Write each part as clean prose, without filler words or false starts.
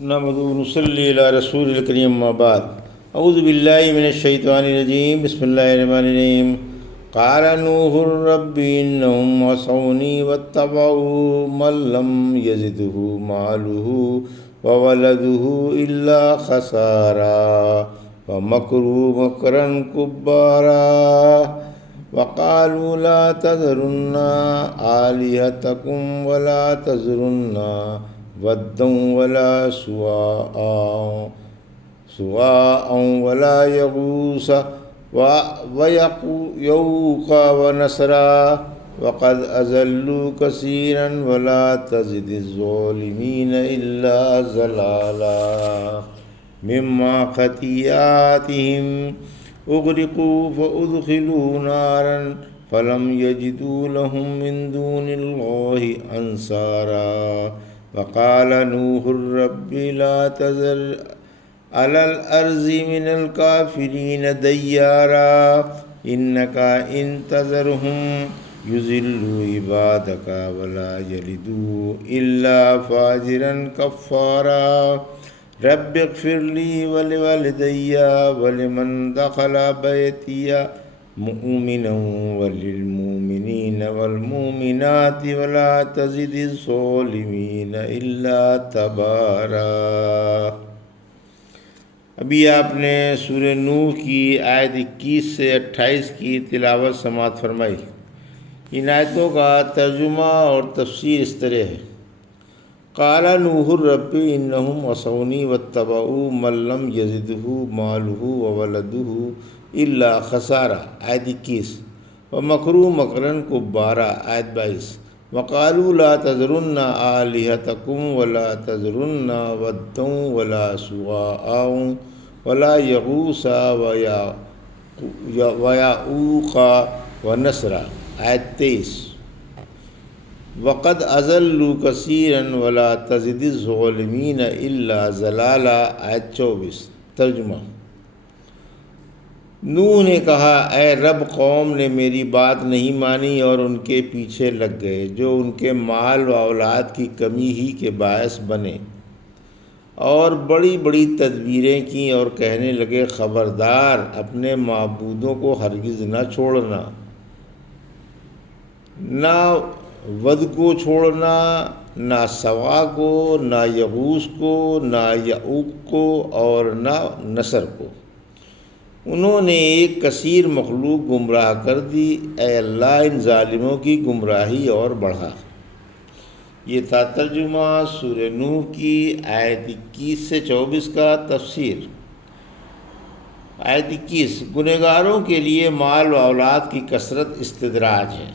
نحمد ونصلی علی رسول الکریم اما بعد اعوذ باللہ من الشیطان الرجیم بسم اللہ الرحمن الرحیم قال نوح رب انہم عصونی واتبعوا من لم یزدہ مالہ وولدہ الا خسارا ومکروا مکرا کبارا وقالوا لا تذرن آلہتکم ولا تذرن ودا ولا سواء ولا يغوث ويعوق ونسرا وقد أضلوا كثيرا ولا تزد الظالمين إلا ضلالا مما خطيئاتهم أغرقوا فأدخلوا نارا فلم يجدوا لهم من دون الله أنصارا وقال نوح رب لا تذر على الأرض من الكافرين ديارا إنك إن تذرهم يضلوا عبادك ولا يلدوا إلا فاجرا كفارا رب اغفر لي ولوالدي ولمن دخل بيتي مؤمنا وللمؤمنین والمؤمنات ولا تزد الظالمین الا تبارا۔ ابھی آپ نے سورہ نوح کی آیت 21 سے 28 کی تلاوت سماعت فرمائی۔ ان آیتوں کا ترجمہ اور تفسیر اس طرح ہے۔ قال نوح رب انہم عصونی واتبعوا من لم یزدہ مالہ وولدہ الا خسارا آیت 21 ومکروا مکرا کبارا آیت 22 وقالوا لا تذرن آلہتکم ولا تذرن ودا ولا سواء ولا یغوث ویعوق ونسرا آیت 23 وقد اضلوا کثیرا ولا تزد الظالمین الا ضلالا آیت 24۔ ترجمہ: نوح نے کہا، اے رب، قوم نے میری بات نہیں مانی اور ان کے پیچھے لگ گئے جو ان کے مال و اولاد کی کمی ہی کے باعث بنے، اور بڑی بڑی تدبیریں کیں اور کہنے لگے، خبردار، اپنے معبودوں کو ہرگز نہ چھوڑنا، نہ ود کو چھوڑنا، نہ سوا کو، نہ یغوث کو، نہ یعوق کو اور نہ نصر کو۔ انہوں نے ایک کثیر مخلوق گمراہ کر دی، اے اللہ ان ظالموں کی گمراہی اور بڑھا۔ یہ تھا ترجمہ سورہ نوح کی آیت 21 سے 24 کا تفسیر۔ آیت 21 گنہگاروں کے لیے مال و اولاد کی کثرت استدراج ہے۔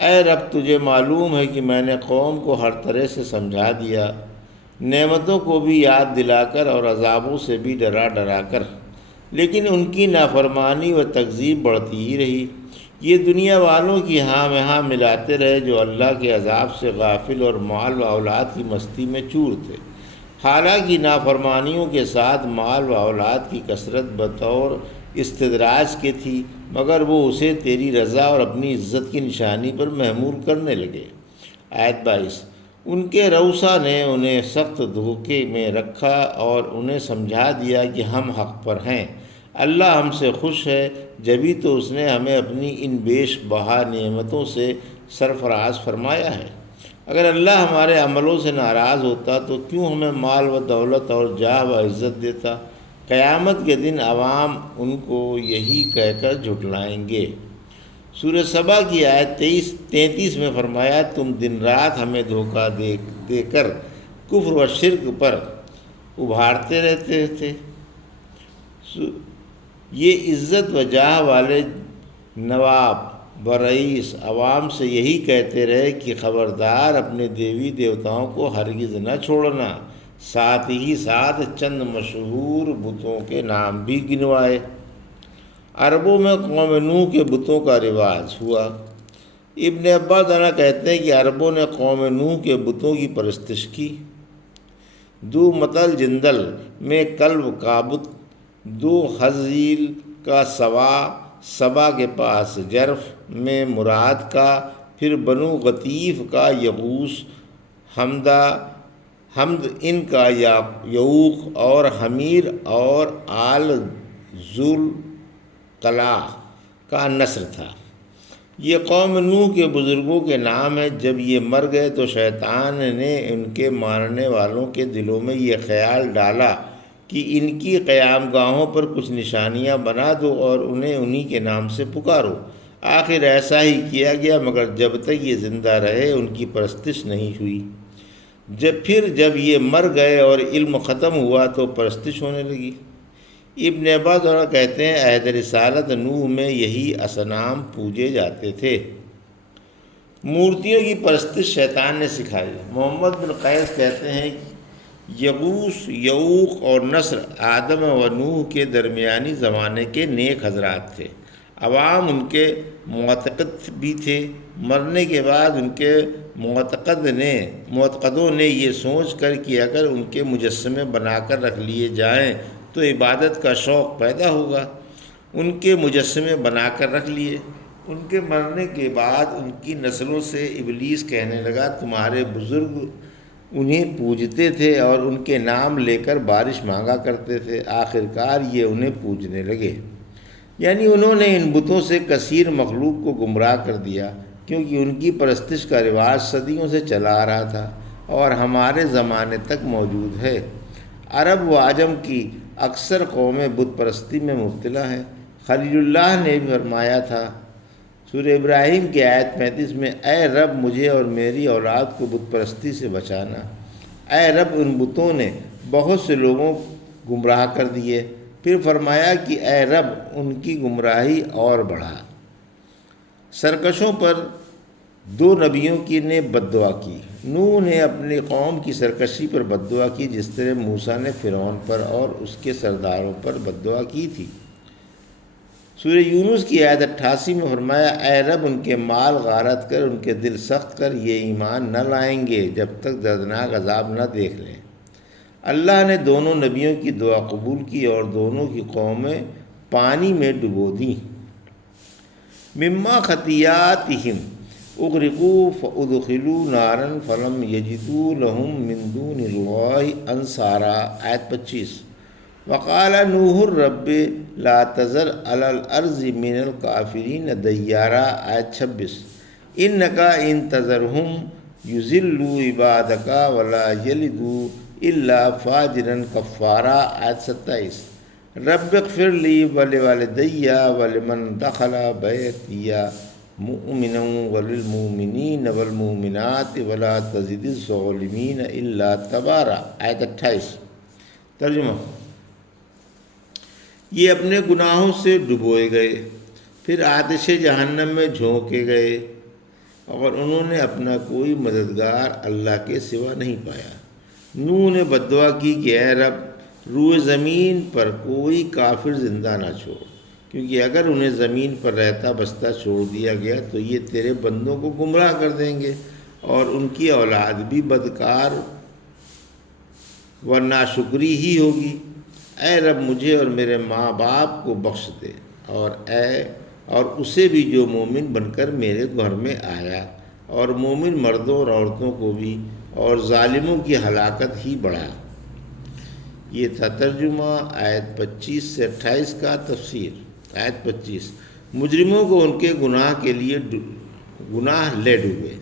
اے رب، تجھے معلوم ہے کہ میں نے قوم کو ہر طرح سے سمجھا دیا، نعمتوں کو بھی یاد دلا کر اور عذابوں سے بھی ڈرا ڈرا کر، لیکن ان کی نافرمانی و تکذیب بڑھتی ہی رہی۔ یہ دنیا والوں کی ہاں میں ہاں ملاتے رہے جو اللہ کے عذاب سے غافل اور مال و اولاد کی مستی میں چور تھے۔ حالانکہ نافرمانیوں کے ساتھ مال و اولاد کی کثرت بطور استدراج کے تھی، مگر وہ اسے تیری رضا اور اپنی عزت کی نشانی پر محمول کرنے لگے۔ آیت 22 ان کے روثا نے انہیں سخت دھوکے میں رکھا اور انہیں سمجھا دیا کہ ہم حق پر ہیں، اللہ ہم سے خوش ہے، جبھی تو اس نے ہمیں اپنی ان بیش بہا نعمتوں سے سرفراز فرمایا ہے۔ اگر اللہ ہمارے عملوں سے ناراض ہوتا تو کیوں ہمیں مال و دولت اور جاہ و عزت دیتا؟ قیامت کے دن عوام ان کو یہی کہہ کر جھٹلائیں گے۔ سورہ سبا کی آیت 33 میں فرمایا، تم دن رات ہمیں دھوکہ دے کر کفر و شرک پر ابھارتے رہتے تھے۔ یہ عزت و جاہ والے نواب و رئیس عوام سے یہی کہتے رہے کہ خبردار، اپنے دیوی دیوتاؤں کو ہرگز نہ چھوڑنا، ساتھ ہی ساتھ چند مشہور بتوں کے نام بھی گنوائے۔ عربوں میں قوم نوح کے بتوں کا رواج ہوا۔ ابن عباس عنہ کہتے ہیں کہ عربوں نے قوم نوح کے بتوں کی پرستش کی۔ دو متل جندل میں کلب کا بت، دو حزیل کا سبا کے پاس جرف میں مراد کا، پھر بنو غطیف کا یغوث، حمدہ حمد ان کا یعوق اور حمیر اور آل ذل قلع کا نسل تھا۔ یہ قوم نوح کے بزرگوں کے نام ہے۔ جب یہ مر گئے تو شیطان نے ان کے ماننے والوں کے دلوں میں یہ خیال ڈالا کہ ان کی قیام گاہوں پر کچھ نشانیاں بنا دو اور انہیں انہی کے نام سے پکارو۔ آخر ایسا ہی کیا گیا، مگر جب تک یہ زندہ رہے ان کی پرستش نہیں ہوئی۔ جب یہ مر گئے اور علم ختم ہوا تو پرستش ہونے لگی۔ ابن عباس اور کہتے ہیں عہد رسالت نوح میں یہی اصنام پوجے جاتے تھے۔ مورتیوں کی پرستش شیطان نے سکھائی۔ محمد بن قیس کہتے ہیں یغوث، یعوق اور نصر آدم و نوح کے درمیانی زمانے کے نیک حضرات تھے۔ عوام ان کے معتقد بھی تھے۔ مرنے کے بعد ان کے معتقدوں نے یہ سوچ کر کہ اگر ان کے مجسمے بنا کر رکھ لیے جائیں تو عبادت کا شوق پیدا ہوگا، ان کے مجسمے بنا کر رکھ لیے۔ ان کے مرنے کے بعد ان کی نسلوں سے ابلیس کہنے لگا تمہارے بزرگ انہیں پوجتے تھے اور ان کے نام لے کر بارش مانگا کرتے تھے۔ آخرکار یہ انہیں پوجنے لگے، یعنی انہوں نے ان بتوں سے کثیر مخلوق کو گمراہ کر دیا، کیونکہ ان کی پرستش کا رواج صدیوں سے چلا آ رہا تھا اور ہمارے زمانے تک موجود ہے۔ عرب و عجم کی اکثر قومیں بت پرستی میں مبتلا ہیں۔ خلیل اللہ نے بھی فرمایا تھا سورہ ابراہیم کی آیت 35 میں، اے رب مجھے اور میری اولاد کو بت پرستی سے بچانا۔ اے رب ان بتوں نے بہت سے لوگوں گمراہ کر دیے۔ پھر فرمایا کہ اے رب ان کی گمراہی اور بڑھا۔ سرکشوں پر دو نبیوں کی نے بد دعا کی۔ نوح نے اپنی قوم کی سرکشی پر بد دعا کی، جس طرح موسیٰ نے فرعون پر اور اس کے سرداروں پر بد دعا کی تھی۔ سورہ یونس کی آیت 88 میں فرمایا، اے رب ان کے مال غارت کر، ان کے دل سخت کر، یہ ایمان نہ لائیں گے جب تک دردناک عذاب نہ دیکھ لیں۔ اللہ نے دونوں نبیوں کی دعا قبول کی اور دونوں کی قومیں پانی میں ڈبو دیں۔ مما خطیاتہم اغرقوا فادخلوا نارا فلم یجدوا لهم من دون اللہ انصارا، آیت 25۔ وقال نوح رب لا تذر علی الارض من الکافرین دیارا، آیت 26۔ انک ان تذرہم یضلوا عبادک ولا یلدوا الا فاجرا کفارا، آیت 27۔ رب اغفر لی ولوالدی ولمن دخل بیتی مؤمنا وللمؤمنین والمؤمنات ولا تزد الظالمین الا تبارا، آیت 28۔ ترجمہ: یہ اپنے گناہوں سے ڈبوئے گئے، پھر آتش جہنم میں جھونکے گئے اور انہوں نے اپنا کوئی مددگار اللہ کے سوا نہیں پایا۔ نوح نے بد دعا کی کہ اے رب روئے زمین پر کوئی کافر زندہ نہ چھوڑ، کیونکہ اگر انہیں زمین پر رہتا بستا چھوڑ دیا گیا تو یہ تیرے بندوں کو گمراہ کر دیں گے اور ان کی اولاد بھی بدکار و ناشکری ہی ہوگی۔ اے رب مجھے اور میرے ماں باپ کو بخش دے، اور اسے بھی جو مومن بن کر میرے گھر میں آیا، اور مومن مردوں اور عورتوں کو بھی، اور ظالموں کی ہلاکت ہی بڑھا۔ یہ تھا ترجمہ آیت 25 سے 28 کا تفسیر۔ آیت 25، مجرموں کو ان کے گناہ کے لیے گناہ لے ڈوبے۔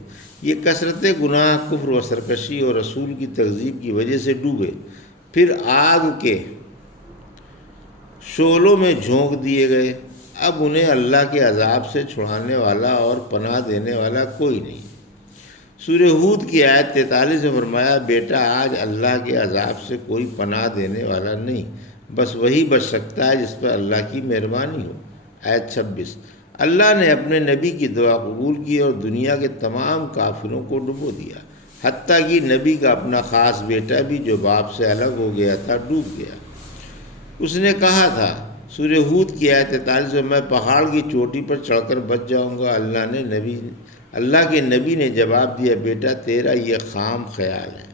یہ کثرت گناہ، کفر و سرکشی اور رسول کی تکذیب کی وجہ سے ڈوبے، پھر آگ کے شعلوں میں جھونک دیے گئے۔ اب انہیں اللہ کے عذاب سے چھڑانے والا اور پناہ دینے والا کوئی نہیں۔ سورہ ہود کی آیت 43 میں فرمایا، بیٹا آج اللہ کے عذاب سے کوئی پناہ دینے والا نہیں، بس وہی بچ سکتا ہے جس پر اللہ کی مہربانی ہو۔ آیت 26، اللہ نے اپنے نبی کی دعا قبول کی اور دنیا کے تمام کافروں کو ڈبو دیا، حتیٰ کہ نبی کا اپنا خاص بیٹا بھی جو باپ سے الگ ہو گیا تھا ڈوب گیا۔ اس نے کہا تھا سورہ ہود کی آیت 43 میں، میں پہاڑ کی چوٹی پر چڑھ کر بچ جاؤں گا۔ اللہ کے نبی نے جواب دیا، بیٹا تیرا یہ خام خیال ہے،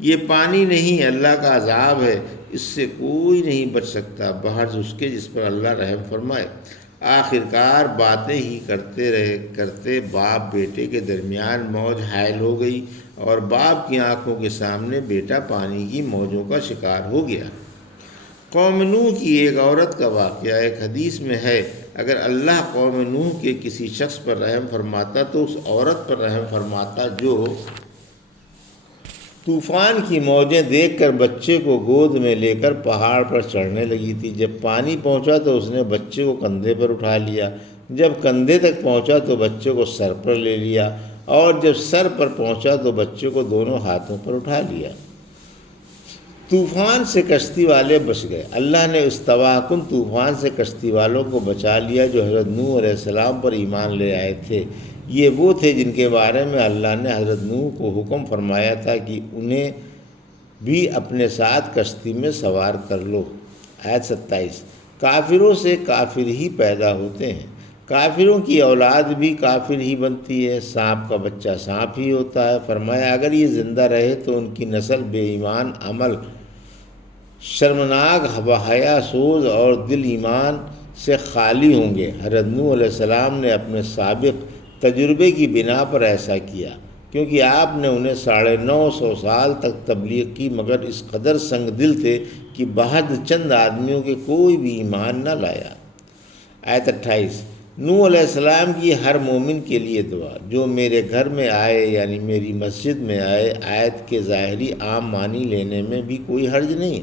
یہ پانی نہیں اللہ کا عذاب ہے، اس سے کوئی نہیں بچ سکتا بحرز اس کے جس پر اللہ رحم فرمائے۔ آخرکار باتیں ہی کرتے باپ بیٹے کے درمیان موج حائل ہو گئی اور باپ کی آنکھوں کے سامنے بیٹا پانی کی موجوں کا شکار ہو گیا۔ قوم نوح کی ایک عورت کا واقعہ ایک حدیث میں ہے، اگر اللہ قوم نوح کے کسی شخص پر رحم فرماتا تو اس عورت پر رحم فرماتا جو طوفان کی موجیں دیکھ کر بچے کو گود میں لے کر پہاڑ پر چڑھنے لگی تھی۔ جب پانی پہنچا تو اس نے بچے کو کندھے پر اٹھا لیا، جب کندھے تک پہنچا تو بچے کو سر پر لے لیا، اور جب سر پر پہنچا تو بچے کو دونوں ہاتھوں پر اٹھا لیا۔ طوفان سے کشتی والے بچ گئے۔ اللہ نے اس تباہ کن طوفان سے کشتی والوں کو بچا لیا جو حضرت نوح علیہ السلام پر ایمان لے آئے تھے۔ یہ وہ تھے جن کے بارے میں اللہ نے حضرت نوح کو حکم فرمایا تھا کہ انہیں بھی اپنے ساتھ کشتی میں سوار کر لو۔ آیت 27۔ کافروں سے کافر ہی پیدا ہوتے ہیں، کافروں کی اولاد بھی کافر ہی بنتی ہے، سانپ کا بچہ سانپ ہی ہوتا ہے۔ فرمایا اگر یہ زندہ رہے تو ان کی نسل بے ایمان، عمل شرمناک، حیا سوز اور دل ایمان سے خالی ہوں گے۔ حضرت نوح علیہ السلام نے اپنے سابق تجربے کی بنا پر ایسا کیا، کیونکہ آپ نے انہیں 950 سال تک تبلیغ کی، مگر اس قدر سنگ دل تھے کہ بہت چند آدمیوں کے کوئی بھی ایمان نہ لایا۔ آیت 28۔ نوح علیہ السلام کی ہر مومن کے لیے دعا جو میرے گھر میں آئے یعنی میری مسجد میں آئے، آیت کے ظاہری عام معنی لینے میں بھی کوئی حرج نہیں۔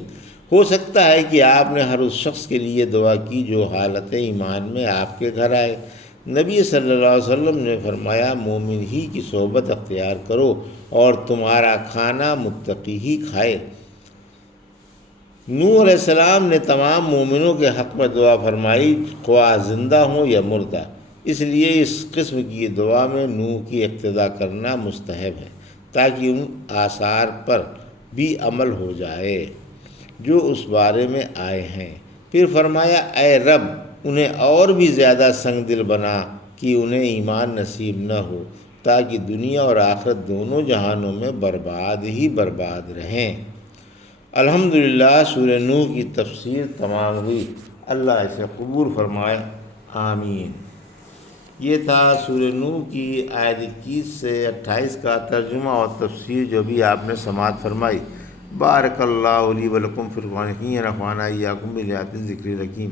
ہو سکتا ہے کہ آپ نے ہر اس شخص کے لیے دعا کی جو حالت ایمان میں آپ کے گھر آئے۔ نبی صلی اللہ علیہ وسلم نے فرمایا مومن ہی کی صحبت اختیار کرو اور تمہارا کھانا متقی ہی کھائے۔ نوح علیہ السلام نے تمام مومنوں کے حق میں دعا فرمائی، خواہ زندہ ہوں یا مردہ، اس لیے اس قسم کی دعا میں نوح کی اقتداء کرنا مستحب ہے تاکہ ان آثار پر بھی عمل ہو جائے جو اس بارے میں آئے ہیں۔ پھر فرمایا اے رب انہیں اور بھی زیادہ سنگ دل بنا کہ انہیں ایمان نصیب نہ ہو، تاکہ دنیا اور آخرت دونوں جہانوں میں برباد ہی برباد رہیں۔ الحمدللہ سورہ نوح کی تفسیر تمام ہوئی، اللہ اسے قبول فرمائے، آمین۔ یہ تھا سورہ نوح کی آیت 21 سے 28 کا ترجمہ اور تفسیر جو بھی آپ نے سماعت فرمائی۔ بارک اللہ لی و لکم فی القرآن، نفعنا ایاکم بالآیات الذکر الحکیم۔